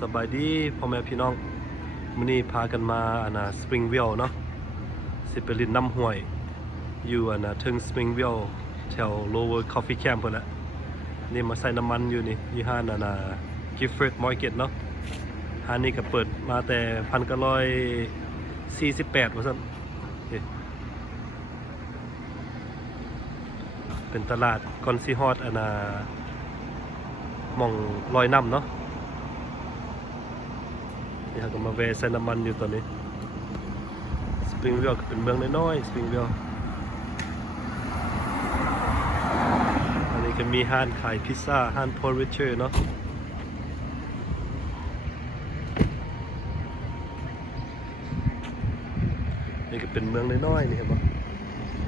สบายดีพ่อแม่พี่น้องมื้อนี้พากันมาสปริงวิลเนาะสิไปลินน้ำห้วยอยู่ถึงสปริงวิลแถว Lower Coffee Camp พุ่นละนี่มาใส่น้ำมันอยู่นี่ที่ห้านGifford Market เนาะห้านนี้ก็เปิดมาแต่1948ว่าซั่นเป็นตลาดก่อนสิฮอดหม่องลอยน้ำเนาะนี่เราก็มาแวะใส่น้ำมันอยู่ตอนนี้สปริงวิลก็เป็นเมืองน้อยๆสปริงวิลอันนี้ก็มีห้านขายพิซซ่าห้านพอริเชอร์เนาะนี่ก็เป็นเมืองน้อยๆนี่เห็นปะ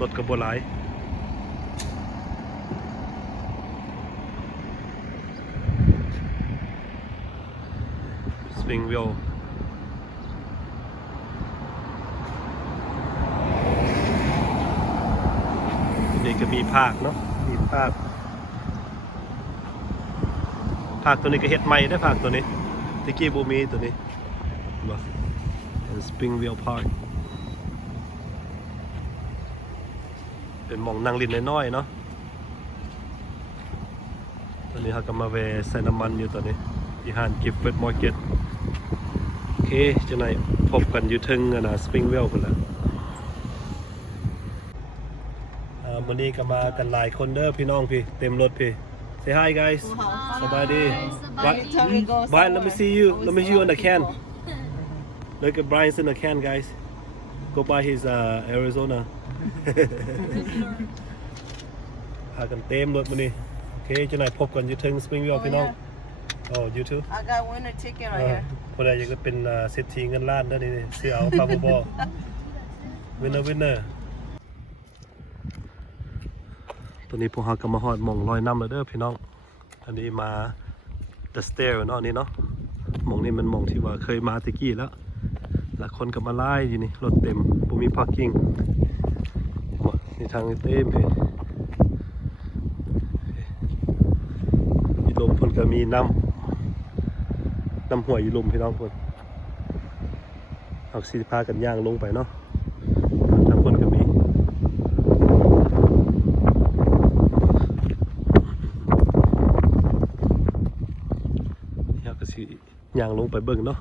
รถก็บ่หลายสปริงวิลนี่ก็มีภาคเนาะมีภาคตัวนี้ก็เฮ็ดใหม่ได้ภาคตัวนี้ตะกี้บ่มีตัวนี้บ่สปริงวิลพาร์คเป็นหม่องนั่งเล่นน้อยๆเนาะตอนนี้เราก็มาแวะใส่น้ำมันอยู่ตอนนี้ที่ห้าน Gifford Market โอเคจังไหนพบกันอยู่ถึงสปริงวิลพุ่นละวันนี้ก็มากันหลายคนเด้อพี่น้องพี่เต็มรถพี่ Say hi guys สบายดี Brian let me see you in the can look at Brian's in the can guys go buy his Arizona พากันเต็มรถวันนี้โอเคจังไหนพบกันอยู่ถึงสปริงวิลพี่น้องyou too I got winner ticket right here คนใดอยากจะเป็นเศรษฐีเงินล้านเด้อนี่ซื้อเอาปาบอwinner ตอนนี้พวกเราก็มาฮอดหม่องลอยน้ำแล้วเด้อพี่น้องอันนี้มา The Stair เนาะนี่เนาะหม่องนี้มันหม่องที่ว่าเคยมาตะกี้แล้วหลายคนก็มาไล่อยู่นี่รถเต็มบ่มี parking นี่ทางเต็มพี่อีลมเพิ่นก็มีน้ำห้วยอีลมพี่น้องเพิ่นเอาสิพากันย่างลงไปเนาะทางคนก็มีย่างลงไปเบิ่งเนาะ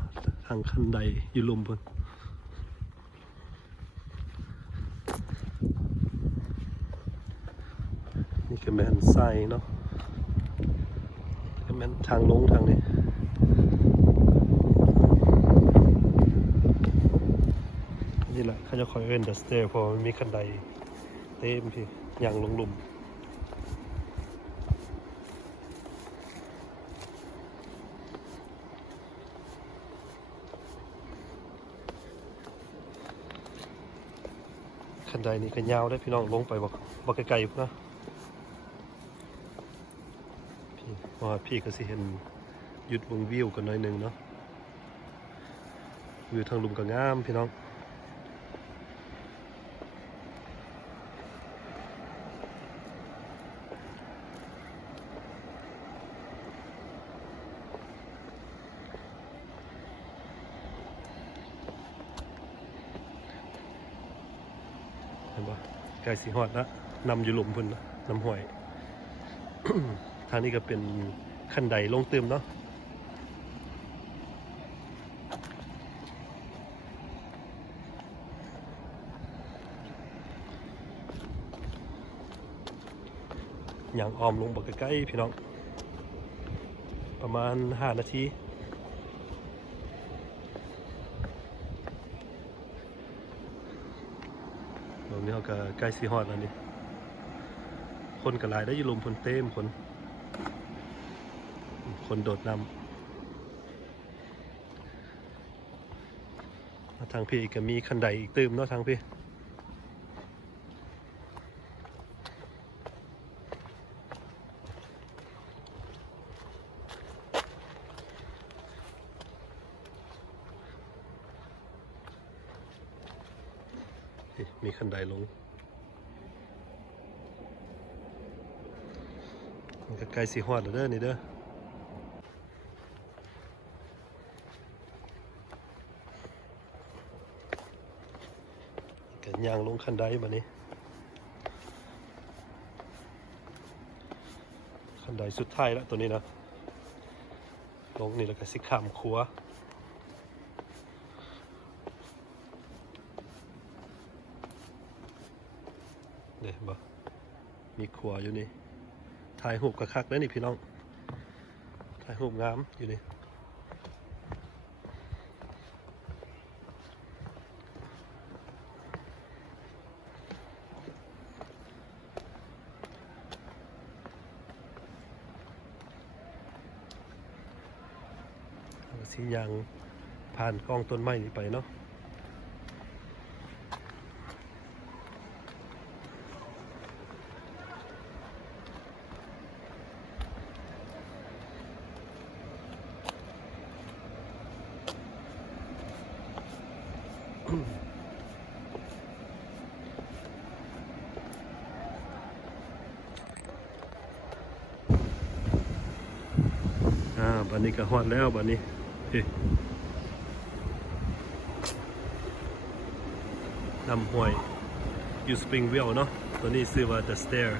ทางคันใดอยู่ลมเพิ่นนี่ก็แม่นทรายเนาะก็แม่นทางลงทางนี้นี่แหละเขาจะคอยเอิ้น The Stair เพราะมันมีคันใดเต็มพี่ย่างลงหลุมคันใดนี่ก็ยาวได้พี่น้องลงไปบอกไกลๆนะพี่ก็สิเห็นหยุดวงวิวกันหน่อยหนึ่งเนาะวิวทางลุมก็งามพี่น้องเห็นปะไกลสีหอดนะนำอยู่หลุมพุ่นนะน้ำห้วย ทางนี้ก็เป็นขั้นใดลงเติมเนาะอย่างออมลงบอกใกล้ๆพี่น้องประมาณ5 นาทีตรงนี้เขาก็ใกล้สีหอดแล้วนี่คนกระไรได้อยู่ลมพลเต็มคนโดดน้ำทางพี่ก็มีคันใดอีกเติมเนาะทางพี่มีคันใดลงมันก็ใกล้สีหอดแล้วเด้อนี่เด้อ ย่างลงคันไดบัดนี้คันไดสุดท้ายแล้วตัวนี้นะลงนี่แล้วก็สิข้ามครัวเด้บ่มีครัวอยู่นี่ถ่ายรูปคักๆแล้วนี่พี่น้องถ่ายรูปงามอยู่นี่สิยังผ่านกล้องต้นไม้นี่ไปเนาะบัดนี้ก็ฮอดแล้วบัดนี้นำห้วยอยู่สปริงเวลเนาะตัวนี้ชื่อว่า The Stair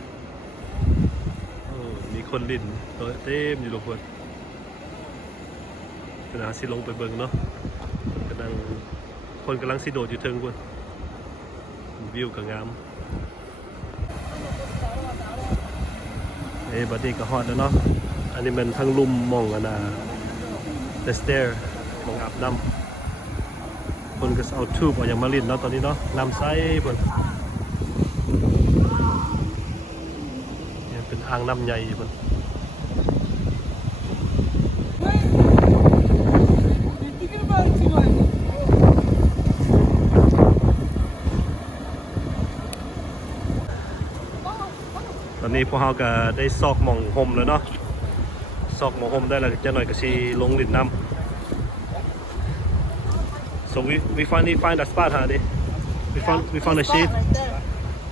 มีคนลิ้นตัวเต็มอยู่ทุกคนขณะสิลงไปเบิ่งเนาะคนกำลังสิโดดอยู่เทิงคนวิวก็งามบัดนี้ก็ฮอดแล้วเนาะอันนี้มันทั้งลุ่มมองThe Stair มองอาบน้ำคนก็เอาทูบเอาอย่างมาลิ้นเนาะตอนนี้เนาะน้ำใสเพิ่นเนี่ยเป็นอ่างน้ำใหญ่อยู่เพิ่นตอนนี้พวกเราก็ได้ซอกหม่องห่มแล้วเนาะซอกหม่องห่มได้แล้วจะหน่อยก็สิลงลิ้นน้ำSo we finally find a spot, honey. We found a shade. Right there.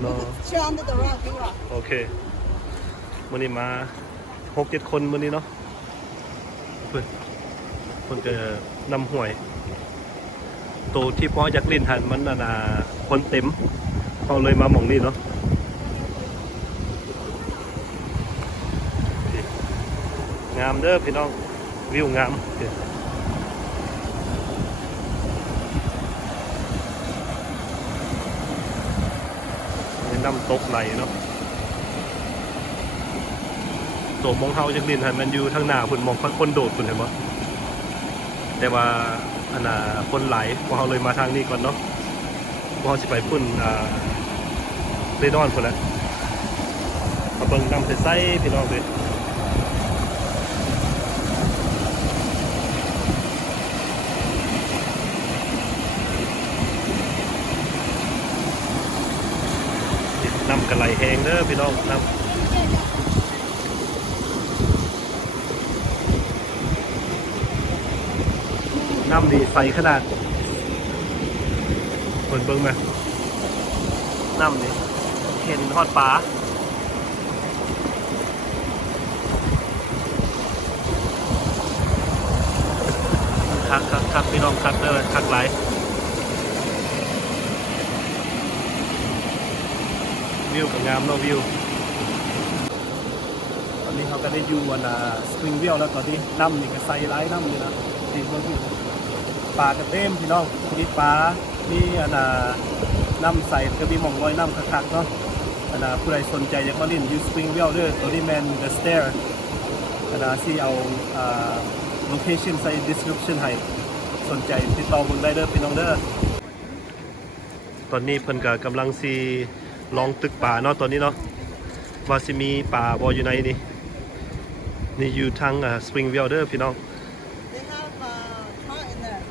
No. Sit under the rock, big rock. Okay. มื้อนี้มา6-7 คนมื้อนี้เนาะเพิ่นก็นำห้วยโตที่พออยากเล่นหันมันคนเต็มเขาเลยมาหม่องนี้เนาะงามเด้อพี่น้องวิวงามน้ำตกไหลเนาะโตมองเฮาจากดินหันมันอยู่ทางหน้าพุ่นมองคนโดดพุ่นเห็นบ่แต่ว่าคนไหลพวกเฮาเลยมาทางนี้ก่อนเนาะพวกเฮาสิไปพุ่นเรดอนพุ่นแหละมาเบิ่งน้ำใสๆพี่น้องเด้น้ำกระไหลแห้งเด้อพี่น้องน้ำดีใสขนาดคนเบิ่งไหมน้ำดีเห็นทอดปลาคักพี่น้องคักเด้อคักไหลวิวก็งามเนาะวิวตอนนี้เขาก็ได้อยู่สปริงเวลแล้วตอนนี้น้ำนี่ก็ใสไหลน้ำอยู่นะที่เบิ่งปลากระเต็มพี่น้องมีปลามีน้ำใสก็มีหม่องลอยน้ำคักๆเนาะผู้ใดสนใจอยากมาเล่นอยู่สปริงเวลเด้อตัวนี้แมน The Stair สิเอาlocation ใส่ description ให้สนใจติดต่อเบิ่งได้เด้อพี่น้องเด้อตอนนี้เพิ่นก็กำลังสิลองตึกป่าเนาะตอนนี้เนาะว่าสิมีป่าบ่อยู่ในนี่อยู่ทางสปริงเวลเด้อพี่น้อง They have trout in there.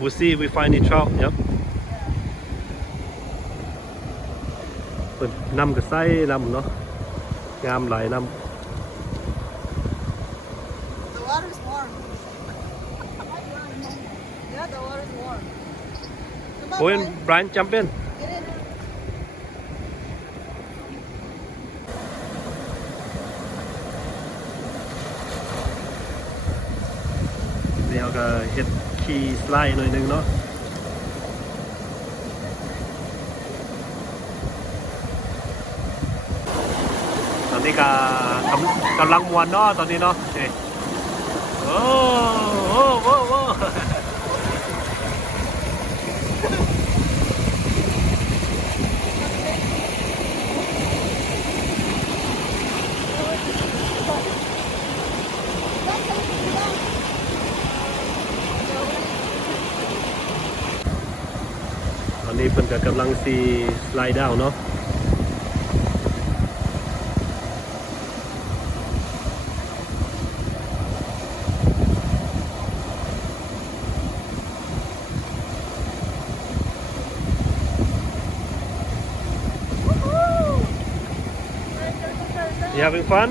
We'll see if we find any trout. Yep. เปิดน้ำก็ใสน้ำเนาะงามหลายน้ำ The water's warm. Yeah, the water's warm. Come on, Owen, Brian, jump in. Get in. นี่เขาก็เฮ็ดขี่สไลด์หน่อยนึงเนาะ นี้ก็กำลังมวนเนาะตอนนี้เนาะนี่โอ้โอ้โอ้โอ้ตอนนี้เพิ่นก็กำลังสิสไลด์ดาวน์เนาะYou having fun?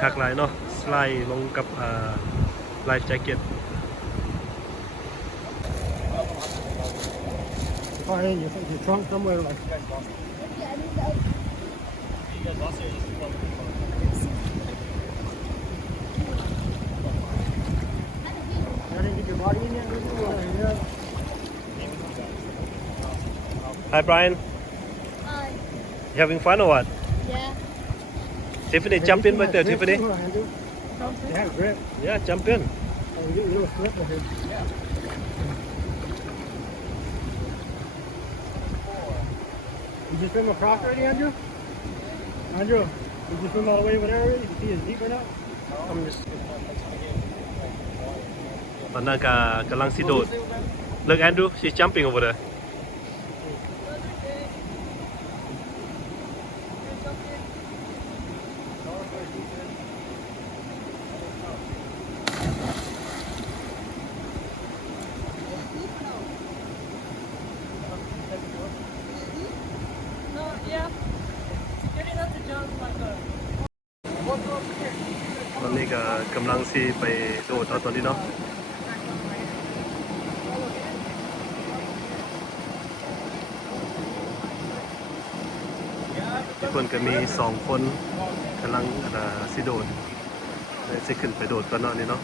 Khạc lại nó slide ลงกับ life jacket Fire in your trunk somewhere like I didn't get your body in yet, did you? Hi Brian Hi. You having fun or what? Yeah. Tiffany jump in right there Tiffany They have grip. Yeah jump in Oh, you get a little slip of it. You just swim across already, Andrew? Andrew, you just swim all the way over there already? You can see it's deep right now? I'm just ตอนนั้นก็กำลังสิโดด Look Andrew she's jumping over there No, yeah. Good enough to jump like a ตอนนี้ก็กำลังสิไปโดดเอาตอนนี้เนาะทุกคนก็มี2คนกำลังสิโดดสิขึ้นไปโดดก่อนเนาะนี่เนาะ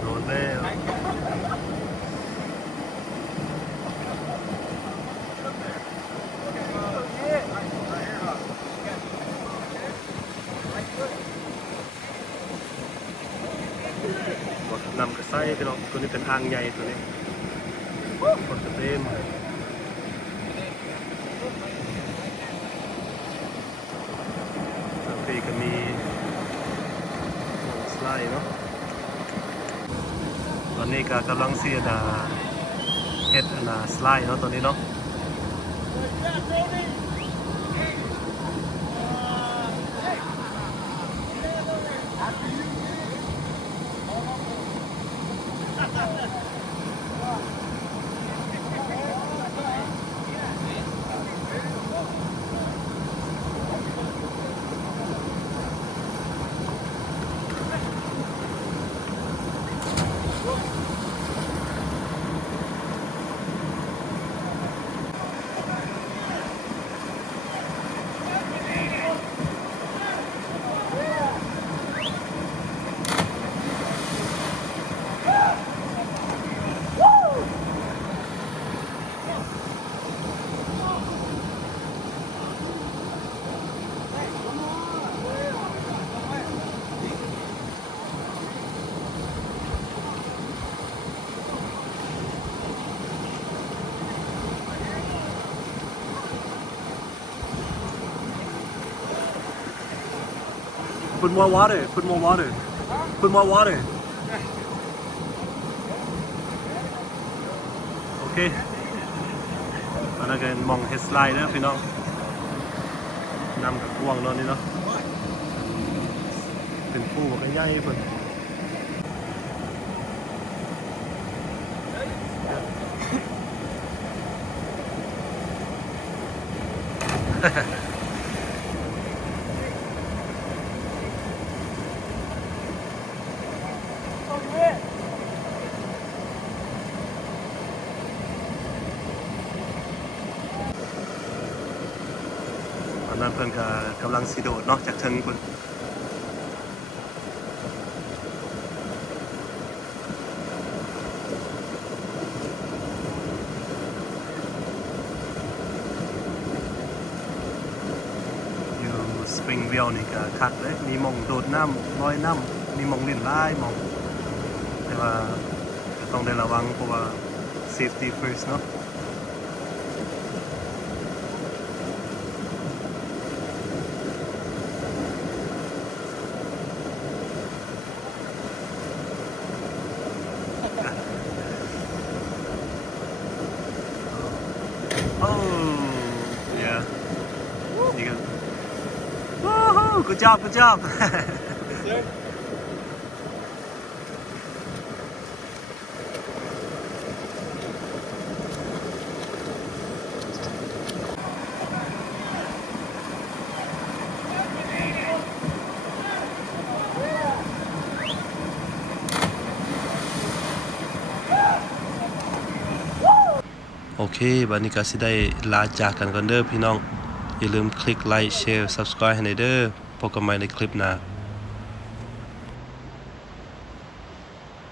โดดแล้วนำกระไส้พี่น้องตัวนี้เป็นอ่างใหญ่ตัวนี้คนจะเต็มโอเคก็มีสไลด์เนาะตอนนี้ก็กำลังเสียดาเฮ็ดสไลด์เนาะตอนนี้เนาะPut more water. Put more water. Put more water. Okay. อันนั้นก็มองเฮดสไลด์นะพี่น้องนำกับกวางเนาะนี่เนาะส เป็นผู้ก็ใหญ่เพิ่น อันนั้นเพิ่นก็กำลังสิโดดเนาะจากเทิงเพิ่นอยู่สปริงวิลนี่ก็คักเลยมีหม่องโดดน้ำลอยน้ำมีหม่องเล่นหลายหม่องแต่ว่าก็ต้องได้ระวังเพราะว่า safety first เนาะYeah. You go. Woohoo! Good job, good job. Sir? โอเคบัดนี้ก็สิได้ลาจากกันก่อนเด้อพี่น้อง อย่าลืมคลิกไลค์แชร์ Subscribe ให้หน่อยเด้อพบกันใหม่ในคลิปหน้า